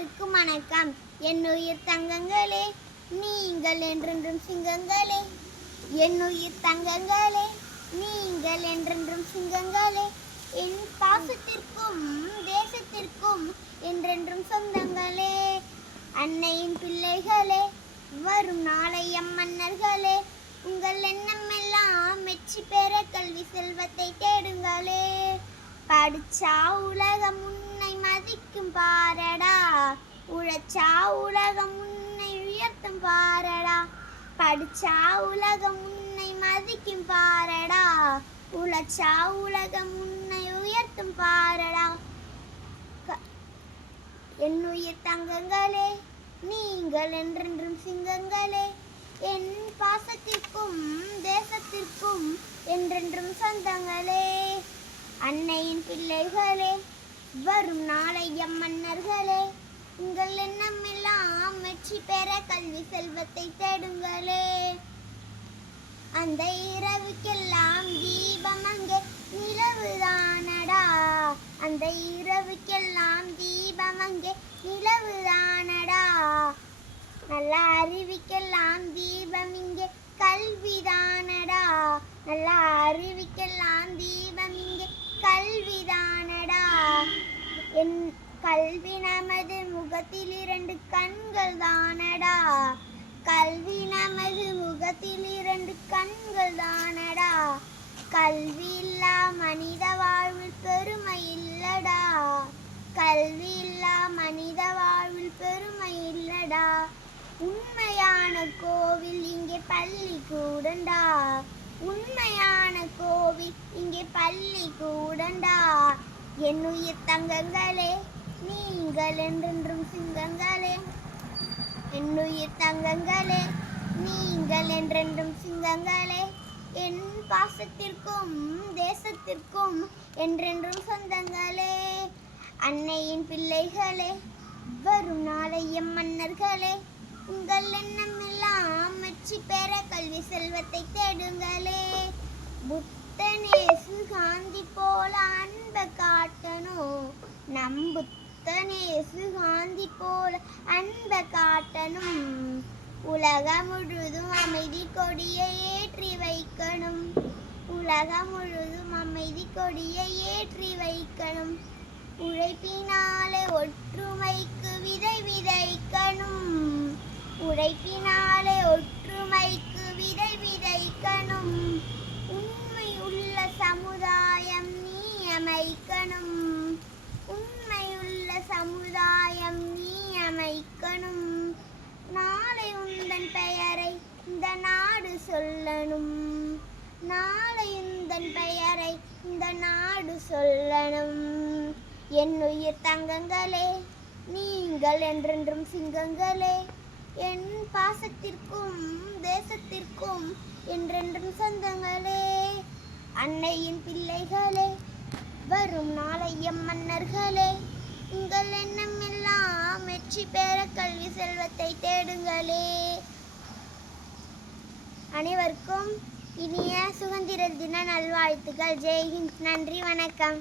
அனைவருக்கும் வணக்கம். என் உயிர் தங்கங்களே, நீங்கள் என்றென்றும் சிங்கங்களே. என் உயிர் தங்கங்களே, நீங்கள் என்றென்றும் சிங்கங்களே. என் பாசத்திற்கும் தேசத்திற்கும் என்றென்றும் சொந்தங்களே. அன்னையின் பிள்ளைகளே, வரும் நாளை மன்னர்களே. உங்கள் எண்ணமெல்லாம் வெற்றி பெற கல்வி செல்வத்தை தேடுங்களே. படிச்சா உலகம் உன்னை மதிக்கும் பாரடா, உழைச்சா உலகம் உன்னை உயர்த்தும் பாரடா. படிச்சா உலகம் உன்னை மதிக்கும் பாரடா, உழைச்சா உலகம் உன்னை உயர்த்தும் பாரடா. என் உயிர் தங்கங்களே, நீங்கள் என்றென்றும் சிங்கங்களே. என் பாசத்திற்கும் தேசத்திற்கும் என்றென்றும் சொந்தங்களே. அன்னையின் பிள்ளைகளே, வரும் நாளை மன்னர்களே. உங்கள் எண்ணமெல்லாம் வெற்றி பெற கல்வி செல்வத்தை தேடுங்களே. அந்த இரவுக்கெல்லாம் தீபம் அங்கே நிலவுதானடா, அந்த இரவுக்கெல்லாம் தீபம் அங்கே நிலவுதானடா. நல்ல அறிவிக்கெல்லாம் தீபம் இங்கே கல்விதானடா, நல்ல அறிவிக்கெல்லாம் தீபம் இங்கே கல்விதானடா. என் கல்வி நமது முகத்தில் 2 கண்கள் தானடா, கல்வி நமது முகத்தில் 2 கண்கள் தானடா. கல்வி இல்லா மனித வாழ்வில் பெருமை இல்லடா, கல்வி இல்லா மனித வாழ்வில் பெருமை இல்லடா. உண்மையான கோவில் இங்கே பள்ளி கூடண்டா, உண்மையான கோவில் இங்கே பள்ளி கூடண்டா. என் உயிர் தங்கங்களே, நீங்கள் என்றென்றும் சிங்கங்களே. என் உயிர் தங்கங்களே, நீங்கள் என்றென்றும் சிங்கங்களே. என் பாசத்திற்கும் தேசத்திற்கும் என்றென்றும் சொந்தங்களே. அன்னையின் பிள்ளைகளே, வரும் நாளை மன்னர்களே. உங்கள் எண்ணமெல்லாம் வெற்றி பெற கல்வி செல்வத்தை தேடுங்களே. புத்தனேசு காந்தி போல அன்பை காட்டணும், நம் புத்தனேசு காந்தி போல அன்பை காட்டணும். உலகம் முழுதும் அமைதி கொடியை ஏற்றி வைக்கணும், உலகம் முழுதும் அமைதி கொடியை ஏற்றி வைக்கணும். உழைப்பினாலே ஒற்றுமைக்கு விதை விதைக்கணும், உழைப்பினாலே ஒற்றுமைக்கு விதை விதைக்கணும். உண்மை உள்ள சமுதாயம் நீ அமைக்கணும், உண்மை உள்ள சமுதாயம் நீ அமைக்கணும். நாளை உந்தன் பெயரை இந்த நாடு சொல்லணும், நாளை உந்தன் பெயரை இந்த நாடு சொல்லணும். என் உயிர் தங்கங்களே, நீங்கள் என்றென்றும் சிங்கங்களே. என் பாசத்திற்கும் தேசத்திற்கும் என்றென்றும் சொந்தங்களே. அன்னையின் பிள்ளைகளே, வரும் நாளை மன்னர்களே. உங்கள் எண்ணம் எல்லாம் வெற்றி பெற கல்வி செல்வத்தை தேடுங்களே. அனைவருக்கும் இனிய சுதந்திர தின நல்வாழ்த்துக்கள். ஜெய்ஹிந்த். நன்றி, வணக்கம்.